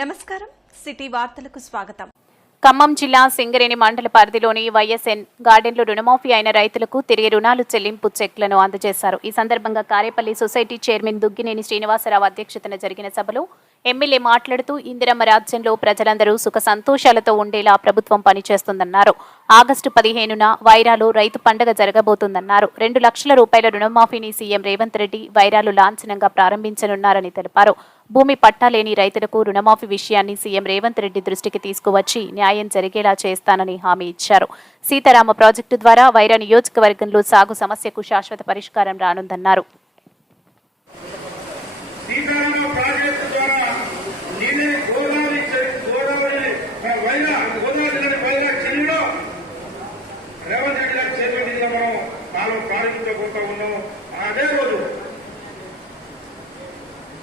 నమస్కారం. సిటీ వార్తలకు స్వాగతం. ఖమ్మం జిల్లా సింగరేణి మండల పరిధిలోని వైఎస్ఎన్ గార్డెన్లో రుణమాఫీ అయిన రైతులకు తిరిగి రుణాలు చెల్లింపు చెక్లను అందజేశారు. ఈ సందర్భంగా కారేపల్లి సొసైటీ చైర్మన్ దుగ్గినేని శ్రీనివాసరావు అధ్యక్షతన జరిగిన సభలో ఎమ్మెల్యే మాట్లాడుతూ ఇందిరమ్మ రాజ్యంలో ప్రజలందరూ సుఖ సంతోషాలతో ఉండేలా ప్రభుత్వం పనిచేస్తుందన్నారు. ఆగస్టు పదిహేనున వైరాలో రైతు పండగ జరగబోతుందన్నారు. రెండు లక్షల రూపాయల రుణమాఫీని సీఎం రేవంత్ రెడ్డి వైరాలు లాంఛనంగా ప్రారంభించనున్నారని తెలిపారు. భూమి పట్టాలేని రైతులకు రుణమాఫీ విషయాన్ని సీఎం రేవంత్ రెడ్డి దృష్టికి తీసుకువచ్చి న్యాయం జరిగేలా చేస్తానని హామీ ఇచ్చారు. సీతారామ ప్రాజెక్టు ద్వారా వైరా నియోజకవర్గంలో సాగు సమస్యకు శాశ్వత పరిష్కారం రానుందన్నారు సీతారామ ప్రాజెక్టు ద్వారా నీళ్ళని గోదావరి చె- గోదావరి ఆ, వైరా గోదావరి జిల్లాని వైరా చెరువులో రేవంత్ రెడ్డి గారు చేపట్టిందిగా మనం కాలం ప్రారంభించబోతా ఉన్నాం అదే రోజు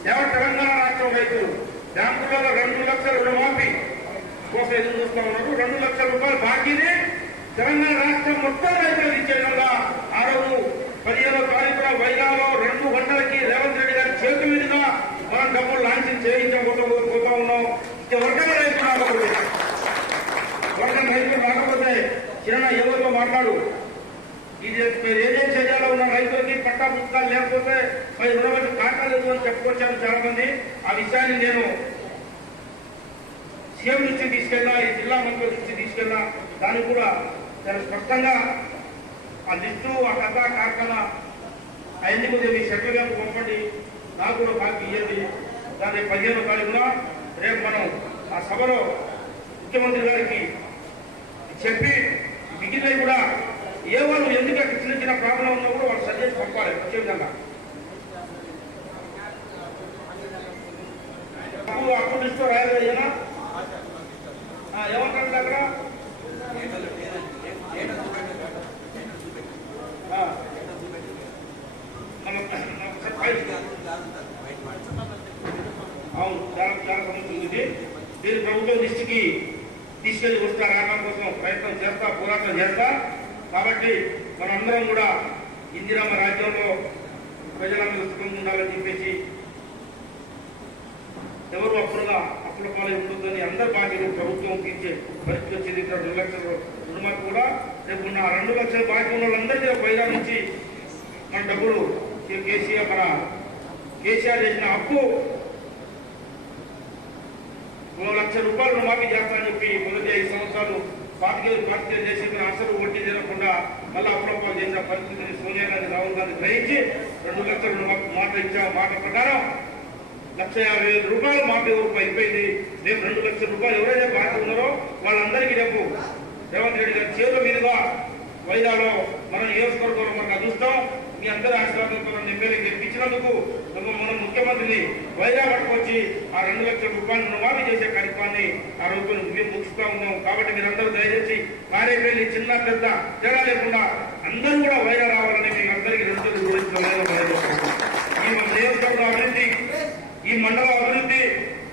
దేవ తెలంగాణ రాష్ట్రం రైతులు బ్యాంకులలో రెండు లక్షల రుణమాఫీ. కోసం ఎదురు చూస్తా ఉన్నారు రెండు లక్షల రూపాయలు బాకీని తెలంగాణ రాష్ట్రం మొత్తం రైతులకు ఇచ్చే విధంగా ఆ రోజు పదిహేనో తారీఖున వైరాలో రెండు గంటలకి రేవంత్ రెడ్డి గారి చేతి మీదుగా మనం డబ్బులు లాంఛన్ చేయించబోతా పోతా ఉన్నాం. వర్గం రైతు రాకపోతే వర్గం రైతులు రాకపోతే చిన్న ఎవరితో మాట్లాడు? ఇది మీరు ఏదేం చేయాలో ఉన్న రైతులకి పట్టా పుస్తకాలు లేకపోతే మరి రుణమతి ఖాతా అని చెప్పుకొచ్చాను చాలా మంది ఆ విషయాన్ని నేను సీఎం నుంచి తీసుకెళ్ళా ఈ జిల్లా మంత్రుల నుంచి తీసుకెళ్ళా. దానికి కూడా చాలా స్పష్టంగా ఆ లిస్టు ఆ కథ కార్ఖానా అవన్నీ కూడా మీ సెంట్రల్ గారు పంపండి. నాకు కూడా బాగా ఇవ్వండి దాని పదిహేను తారీఖున రేపు మనం ఆ సభలో ముఖ్యమంత్రి గారికి చెప్పి మిగిలిన కూడా ఏ వాళ్ళు ఎందుకు అక్కడ చిన్న చిన్న ప్రాబ్లం ఉన్నా కూడా వాళ్ళు సజెస్ట్ పంపాలి వచ్చే విధంగా. అప్పు ఇస్తూ లిస్టు ఏమంటారు అక్కడ? అవును చాలా చాలా సమస్య ఉంది. ఇది. దీన్ని ప్రభుత్వం దృష్టికి తీసుకెళ్ళి వస్తా రావడం కోసం ప్రయత్నం చేస్తా పోరాటం చేస్తా. కాబట్టి మనందరం కూడా ఇందిరమ్మ రాజ్యంలో ప్రజలందరూ సుఖంగా ఉండాలని చెప్పేసి ఎవరు అప్పుడుగా అప్పుల పాలు ఉంటుందని అందరి బాధ్యత ప్రభుత్వం తీర్చే పరిస్థితి వచ్చింది. ఇక్కడ రెండు లక్షల రుణమాఫీ కూడా రేపు ఉన్న రెండు లక్షల బాకీ ఉన్న వాళ్ళందరికీ పైగా నుంచి మన డబ్బులు కేసీఆర్ మన కేసీఆర్ చేసిన అప్పు మూడు లక్ష రూపాయలు రుణమాఫీ చేస్తానని చెప్పి మొదటి ఐదు సంవత్సరాలు పార్టీలు పార్టీలు చేసి అసలు ఓటీ తినకుండా మళ్ళీ అప్పుడప్పుడు చేసిన పరిస్థితిని సోనియా గాంధీ రాహుల్ గాంధీ గ్రహించి రెండు లక్షల మాట ఇచ్చాం మాట ప్రకారం లక్ష యాభై వేల రూపాయలు మాఫీ వరకు అయిపోయింది రేపు రెండు లక్షల రూపాయలు ఎవరైతే బాకీ ఉన్నారో వాళ్ళందరికీ రేపు రేవంత్ రెడ్డి గారి చేతుల మీదుగా వైదాలో మనం నియోజకవర్గంలో మనకు అదృష్టం. మీ అందరి ఆశీర్వాదంతో ఎమ్మెల్యే గెలిపించినందుకు మన మనం ముఖ్యమంత్రిని వైదా పట్టుకొచ్చి ఆ రెండు లక్షల రూపాయలు రుణమాఫీ చేసే కార్యక్రమాన్ని ఆ రోజు మేము ముగిస్తా ఉన్నాం. కాబట్టి మీరందరూ దయచేసి కారేపల్లి చిన్న పెద్ద తేడా లేకుండా అందరూ కూడా వైరా రావాలని మీ అందరికీ రెండు ఈ నియోజకవర్గ అభివృద్ధి ఈ మండల అభివృద్ధి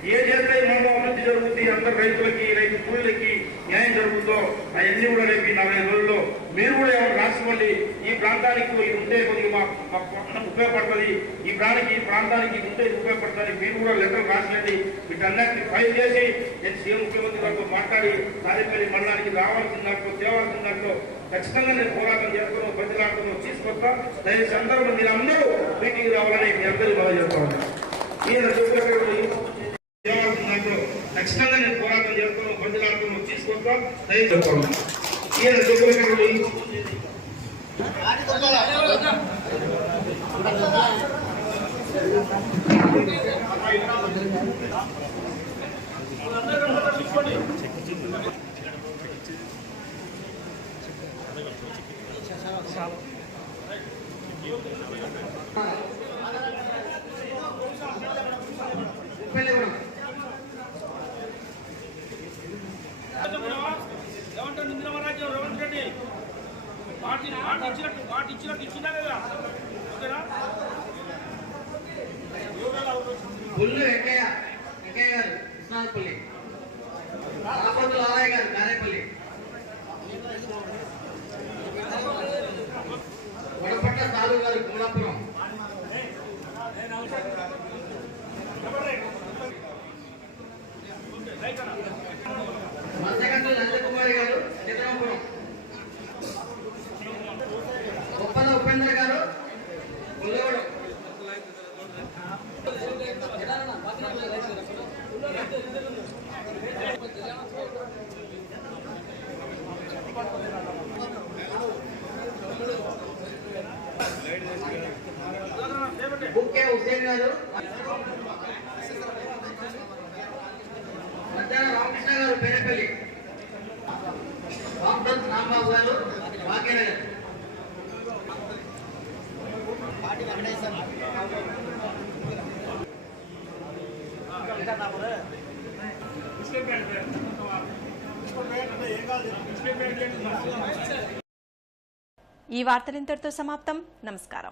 ఏ చేస్తే మండల మండలం అభివృద్ధి జరుగుతుంది అందరు రైతులకి రైతు కూలీలకి న్యాయం జరుగుతుందో అవన్నీ కూడా రేపు ఈ నలభై రోజుల్లో మీరు కూడా ఏమైనా రాసుకోండి ఈ ప్రాంతానికి ఇది ఉంటే కొద్దిగా మా మాకు ఉపయోగపడుతుంది. ఈ ప్రాణికి ఈ ప్రాంతానికి ఇది ఉంటే ఇది ఉపయోగపడుతుంది. మీరు కూడా లెటర్ రాసియండి. వీటన్నిటిని ఫైల్ చేసి నేను సీఎం ముఖ్యమంత్రి గారితో మాట్లాడి తాడేపల్లి మండలానికి రావాల్సిన దాంట్లో తేవాల్సిన దాంట్లో ఖచ్చితంగా నేను పోరాటం చేస్తున్నాను బదిలాడుతున్నాను తీసుకొస్తా. దయచేసి అందరూ మీరు అందరూ మీటింగ్ రావాలని మీ అందరూ బాగా చెప్తాను ఈయన చెప్పినటువంటి దేవాలయంలో ఖచ్చితంగా నేను పోరాటం చేస్తాను బదిలాడుతున్నాను తీసుకొస్తా. దయచేసి చెప్తాను ఈయన చాలా ఏమంటారు ఇందిరామరాజ్యం రేవంత్ రెడ్డి పార్టీ వాటి ఇచ్చినట్టు వాటి ఇచ్చినట్టు ఇచ్చినా కదా ఓకేనా? పుల్లు వెంకయ్య వెంకయ్య గారు కృష్ణాపల్లి రామపంతుల హుసేన్ గారు మధ్యాహ్న రామకృష్ణ గారు పేరపల్లి. రామదత్ రాంబాబు గారు భాగ్యనగర్ ఈ వార్తలు ఇంతటితో సమాప్తం. నమస్కారం.